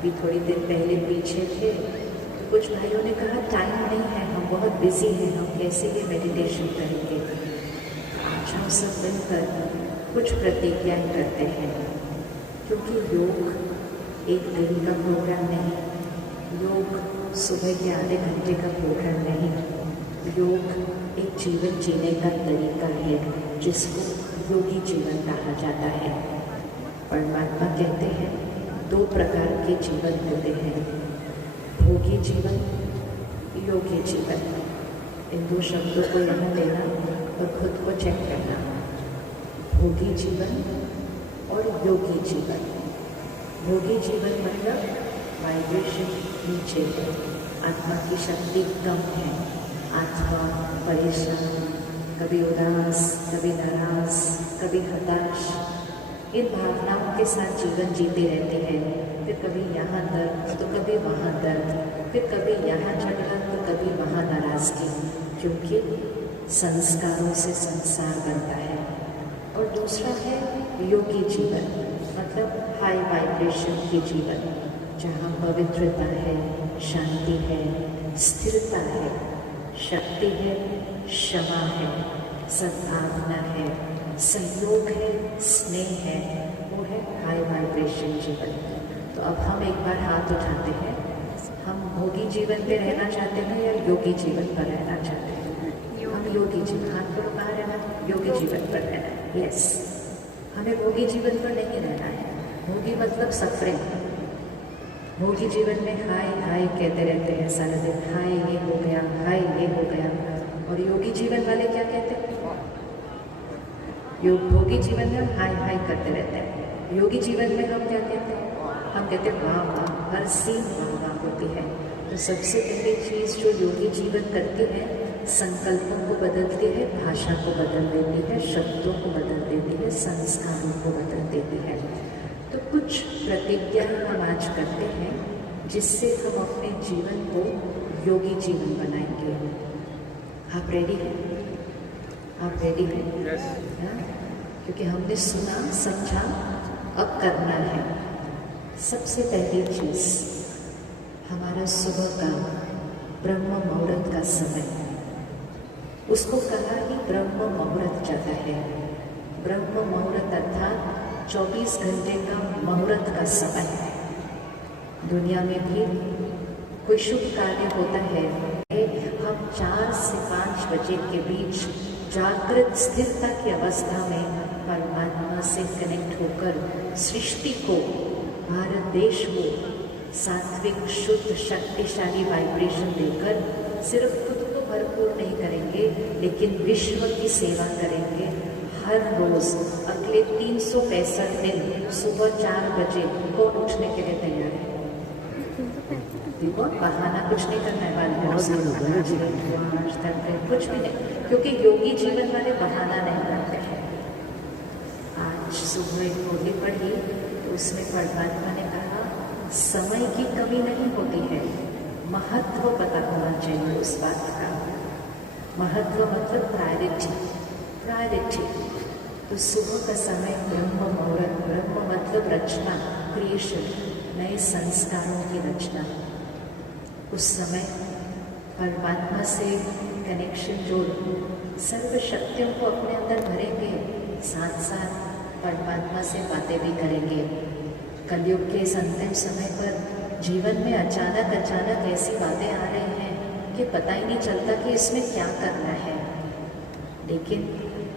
अभी थोड़ी देर पहले पीछे थे तो कुछ भाइयों ने कहा टाइम नहीं है, हम बहुत बिजी हैं, हम कैसे ये मेडिटेशन करेंगे। आज हम सब मिलकर कुछ प्रतिज्ञाएं करते हैं, क्योंकि योग एक दिन का प्रोग्राम नहीं, योग सुबह के आधे घंटे का प्रोग्राम नहीं, योग एक जीवन जीने का तरीका है जिसको योगी जीवन कहा जाता है। परमात्मा कहते हैं 2 प्रकार के जीवन होते हैं, भोगी जीवन, योगी जीवन। इन 2 शब्दों को यहाँ लेना और खुद को चेक करना, भोगी जीवन और योगी जीवन। भोगी जीवन मतलब वाइब्रेशन नीचे है, आत्मा की शक्ति कम है, आत्मा परेशान, कभी उदास, कभी नाराज, कभी हताश, इन भावनाओं के साथ जीवन जीते रहते हैं। फिर कभी यहाँ दर्द तो कभी वहाँ दर्द, फिर कभी यहाँ झगड़ा तो कभी वहाँ नाराजगी, क्योंकि संस्कारों से संसार बनता है। और दूसरा है योगी जीवन, मतलब हाई वाइब्रेशन की जीवन, जहाँ पवित्रता है, शांति है, स्थिरता है, शक्ति है, क्षमा है, सद्भावना है, सहयोग है, स्नेह है, वो है हाई वाइब्रेशन जीवन। तो अब हम एक बार हाथ उठाते हैं, हम भोगी जीवन पे रहना चाहते हैं या योगी जीवन पर रहना चाहते हैं? हम योगी जीवन, हाथ पर कहाँ रहना? योगी जीवन पर रहना है। यस, हमें भोगी जीवन पर नहीं रहना है। भोगी मतलब सफरिंग। भोगी जीवन में हाय हाय कहते रहते हैं सारा दिन, हाय ये हो गया, हाय ये हो गया। और योगी जीवन वाले क्या कहते हैं? भोगी जीवन में हम हाय हाय करते रहते हैं, योगी जीवन में हम क्या कहते हैं? हम कहते हैं वाह वाह, हर सीन वाह वाह होती है। तो सबसे पहली चीज़ जो योगी जीवन करती है, संकल्पों को बदलती है, भाषा को बदल देती है, शब्दों को बदल देती है, संस्कारों को बदल देती है। तो कुछ प्रतिज्ञाएं हम आज करते हैं जिससे हम अपने जीवन को योगी जीवन बनाएंगे। आप रेडी हैं? आप रेडी हैं? Yes. क्योंकि हमने सुना, समझा, अब करना है। सबसे पहली चीज़, हमारा सुबह का ब्रह्म मुहूर्त का समय, उसको कहा ही ब्रह्म मुहूर्त जाता है। ब्रह्म मुहूर्त अर्थात 24 घंटे का मुहूर्त का समय है। दुनिया में भी कोई शुभ कार्य होता है, हम 4 से 5 बजे के बीच जागृत स्थिरता की अवस्था में परमात्मा से कनेक्ट होकर सृष्टि को, भारत देश को सात्विक, शुद्ध, शक्तिशाली वाइब्रेशन देकर सिर्फ खुद को भरपूर नहीं करेंगे, लेकिन विश्व की सेवा करेंगे। हर रोज अगले 365 दिन सुबह 4 बजे कौन उठने के लिए तैयार है? देखो, बहाना कुछ नहीं करना है, कुछ भी नहीं, क्योंकि योगी जीवन वाले बहाना नहीं करते हैं। आज सुबह एक होली पढ़ी तो उसमें परमात्मा ने कहा समय की कमी नहीं होती है, महत्व पता होना चाहिए उस बात का। महत्व मतलब प्रायोरिटी, प्रायोरिटी। तो सुबह का समय ब्रह्म मुहूर्त, ब्रह्म मतलब रचना, क्रिएशन, नए संस्कारों की रचना। उस समय परमात्मा से कनेक्शन जोड़ सर्व शक्तियों को अपने अंदर भरेंगे, साथ साथ परमात्मा से बातें भी करेंगे। कलयुग के इस अंतिम समय पर जीवन में अचानक ऐसी बातें आ रही हैं कि पता ही नहीं चलता कि इसमें क्या करना है, लेकिन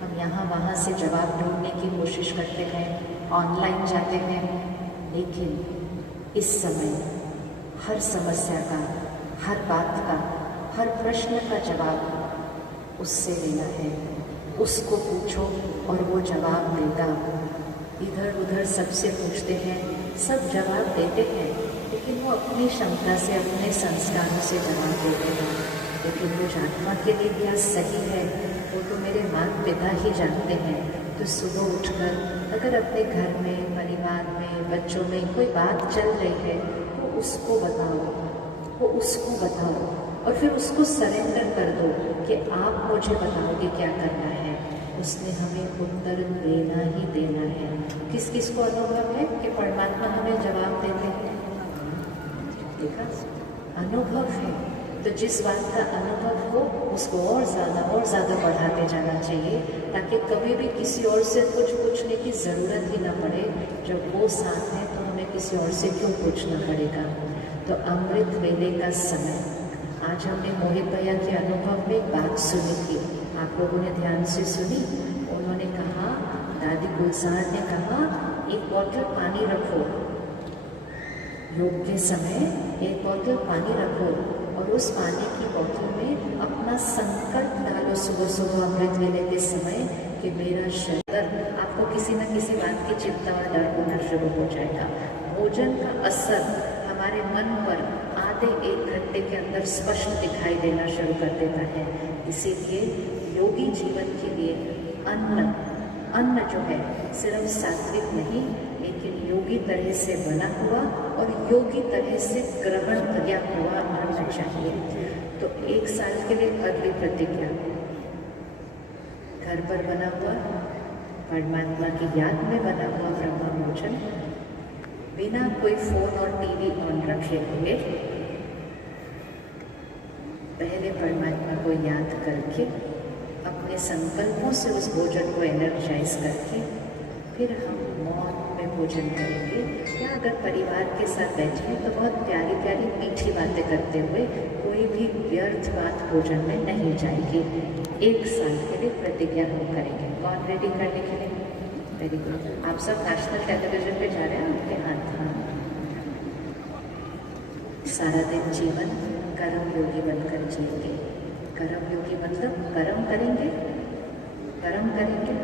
हम यहाँ वहाँ से जवाब ढूंढने की कोशिश करते हैं, ऑनलाइन जाते हैं, लेकिन इस समय हर समस्या का, हर बात का, हर प्रश्न का जवाब उससे लेना है। उसको पूछो और वो जवाब देगा। इधर उधर सबसे पूछते हैं, सब जवाब देते हैं, लेकिन वो अपनी क्षमता से, अपने संस्कारों से जवाब देते हैं। लेकिन मुझ आत्मा के लिए क्या सही है वो तो मेरे माता पिता ही जानते हैं। तो सुबह उठकर अगर अपने घर में, परिवार में, बच्चों में कोई बात चल रही है तो उसको बताओ, वो उसको बताओ, और फिर उसको सरेंडर कर दो कि आप मुझे बताओगे क्या करना है। उसने हमें उत्तर देना ही देना है। किस किस को अनुभव है कि परमात्मा हमें जवाब देते हैं? का अनुभव है, तो जिस बात का अनुभव हो उसको और ज़्यादा बढ़ाते जाना चाहिए, ताकि कभी भी किसी और से कुछ पूछने की ज़रूरत ही ना पड़े। जब वो साथ है तो हमें किसी और से क्यों पूछना पड़ेगा। तो अमृत वेले का समय, आज हमने मोहित भैया के अनुभव में एक बात सुनी थी, आप लोगों ने ध्यान से सुनी। उन्होंने कहा, दादी गुलजार ने कहा, एक बोतल पानी रखो, योग के समय एक बोतल पानी रखो और उस पानी की बोतल में अपना संकल्प डालो सुबह सुबह अमृत वेले के समय कि मेरा शरीर, आपको किसी न किसी बात की चिंता और डर होना शुरू हो जाएगा। भोजन का असर हमारे मन पर आधे 1 घंटे के अंदर स्पष्ट दिखाई देना शुरू कर देता है। इसीलिए योगी जीवन के लिए अन्न जो है सिर्फ सात्विक नहीं, लेकिन योगी तरह से बना हुआ और योगी तरह से ग्रहण किया हुआ होना चाहिए। तो 1 साल के लिए अगली प्रतिज्ञा, घर पर बना हुआ परमात्मा की याद में बना हुआ ब्रह्म भोजन, बिना कोई फोन और टीवी ऑन रखे हुए, पहले परमात्मा को याद करके अपने संकल्पों से उस भोजन को एनर्जाइज करके फिर हम मौन में भोजन करेंगे। या अगर परिवार के साथ बैठे हैं तो बहुत प्यारी प्यारी मीठी बातें करते हुए, कोई भी व्यर्थ बात भोजन में नहीं जाएगी। 1 साल के लिए प्रतिज्ञा हम करेंगे। कौन रेडी करने के लिए? Very good. आप सब नेशनल टेलीविजन पे जा रहे हैं, आपके हाथ। सारा दिन जीवन कर्म योगी बनकर जिएंगे। कर्म योगी मतलब कर्म करेंगे,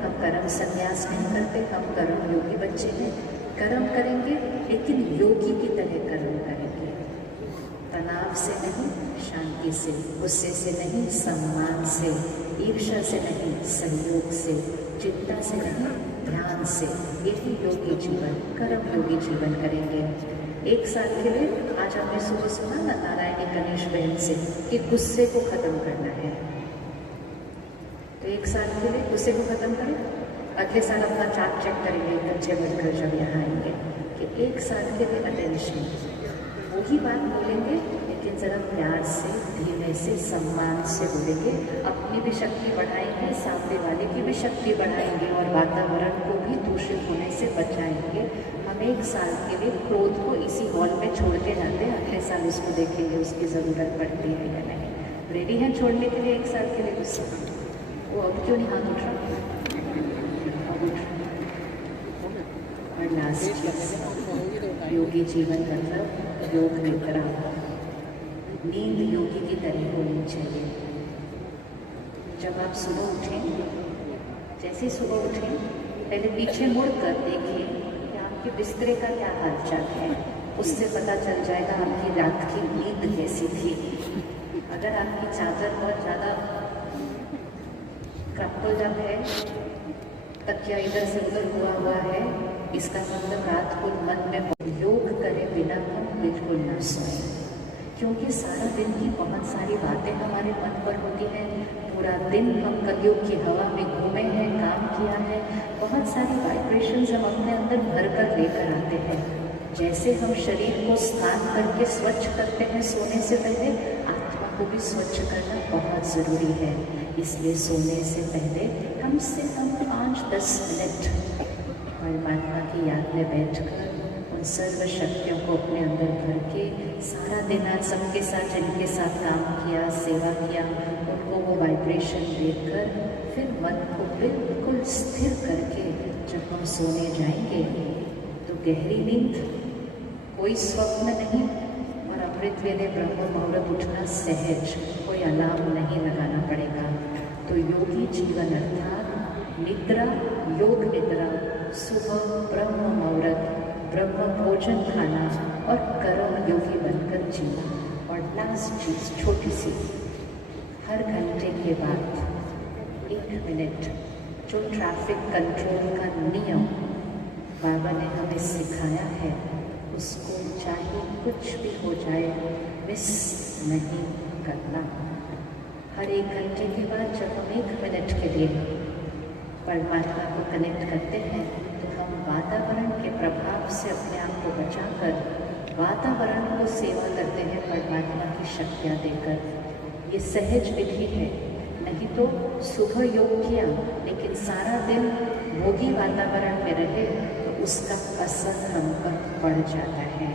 हम कर्म संन्यास नहीं करते, हम कर्म योगी बच्चे हैं। कर्म करेंगे लेकिन योगी की तरह कर्म करेंगे, तनाव से नहीं, शांति से, गुस्से से नहीं, सम्मान से, ईर्ष्या से नहीं, सहयोग से, चिंता से नहीं, ध्यान से। यही योगी जीवन, कर्म योगी जीवन करेंगे। 1 साल के लिए आज हमने सुबह सुना ना नारायणी गणेश बहन से कि गुस्से को खत्म करना है। तो 1 साल के लिए गुस्से को खत्म करें, अगले साल अपना चार्ट चेक करेंगे बच्चे बनकर जब यहाँ आएंगे कि 1 साल के लिए अटेंशन, वही बात बोलेंगे लेकिन ज़रा प्यार से, धीमे से, सम्मान से बोलेंगे। अपनी भी शक्ति बढ़ाएंगे, सामने वाले की भी शक्ति बढ़ाएंगे और वातावरण को भी दूषित होने से बचाएंगे। हम 1 साल के लिए क्रोध को इसी हॉल में छोड़ के जाते हैं, अगले साल उसको देखेंगे उसकी ज़रूरत पड़ती है या नहीं। रेडी हैं छोड़ने के लिए 1 साल के लिए गुस्सा? वो अब क्यों नहीं हाथ उठ रहा? अब उठ रहा। और लास्ट चीज़, योगी जीवन मतलब योग निद्रा। नींद योगी की तरह होनी चाहिए। जब आप सुबह उठें, जैसे सुबह उठें, पहले पीछे मुड़ कर देखिए कि आपके बिस्तरे का क्या हालचाल है। उससे पता चल जाएगा आपकी रात की नींद कैसी थी। अगर आपकी चादर बहुत ज़्यादा क्रम्पल्ड अप है, तकिया इधर से उधर हुआ है, इसका मतलब रात को मन में योग करे बिना हम बिल्कुल न सोएं, क्योंकि सारा दिन की बहुत सारी बातें हमारे मन पर होती हैं। पूरा दिन हम कलयुग की हवा में घूमे हैं, काम किया है, बहुत सारी वाइब्रेशंस हम अपने अंदर भर कर लेकर आते हैं। जैसे हम शरीर को स्नान करके स्वच्छ करते हैं सोने से पहले, आत्मा को भी स्वच्छ करना बहुत ज़रूरी है। इसलिए सोने से पहले कम से कम 5-10 मिनट परमात्मा की याद में बैठकर उन सर्व शक्तियों को अपने अंदर भर के, सारा दिन आज सबके साथ जिनके साथ काम किया, सेवा किया, उनको वो वाइब्रेशन देकर फिर मन को बिल्कुल स्थिर करके जब हम सोने जाएंगे तो गहरी नींद, कोई स्वप्न नहीं, और अमृत वेले ब्रह्म मुहूर्त उठना सहज, कोई अलार्म नहीं लगाना पड़ेगा। तो योगी जीवन अर्थात निद्रा, योग निद्रा, सुबह ब्रह्म मुहूर्त, ब्रह्म भोजन खाना और कर्म योगी बनकर जीना। और लास्ट चीज़ छोटी सी, हर घंटे के बाद 1 मिनट जो ट्रैफिक कंट्रोल का नियम बाबा ने हमें सिखाया है, उसको चाहे कुछ भी हो जाए मिस नहीं करना। हर 1 घंटे के बाद जब हम 1 मिनट के लिए परमात्मा को कनेक्ट करते हैं तो हम वातावरण के प्रभाव से अपने आप को बचाकर वातावरण को सेवा करते हैं परमात्मा की शक्तियाँ देकर। ये सहज विधि है, नहीं तो सुबह योग किया लेकिन सारा दिन भोगी वातावरण में रहे तो उसका असर हम पर पड़ जाता है।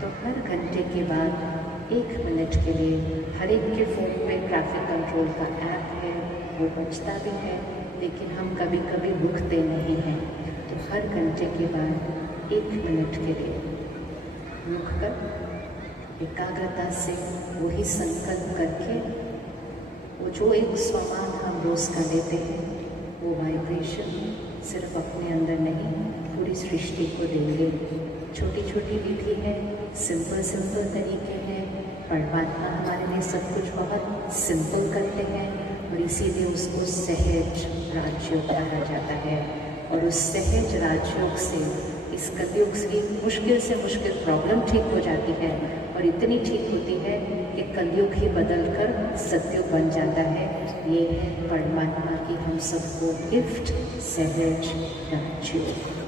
तो हर घंटे के बाद 1 मिनट के लिए हर एक के फ़ोन पे ट्रैफिक कंट्रोल का ऐप है, वो बजता भी है, लेकिन हम कभी कभी रुकते नहीं हैं। तो हर घंटे के बाद 1 मिनट के लिए रुक कर एकाग्रता से वही संकल्प करके वो जो एक स्वमान हम रोज़ का लेते हैं वो वाइब्रेशन सिर्फ अपने अंदर नहीं पूरी सृष्टि को देंगे। छोटी छोटी विधि है, सिंपल तरीके हैं। परमात्मा हमारे लिए सब कुछ बहुत सिंपल करते हैं और इसीलिए उसको सहज राजयोग कहा जाता है। और उस सहज राजयोग से इस कलयुग की मुश्किल से मुश्किल प्रॉब्लम ठीक हो जाती है और इतनी ठीक होती है कि कलयुग ही बदलकर सतयुग बन जाता है। ये है परमात्मा की हम सबको गिफ्ट, सहज राजयोग।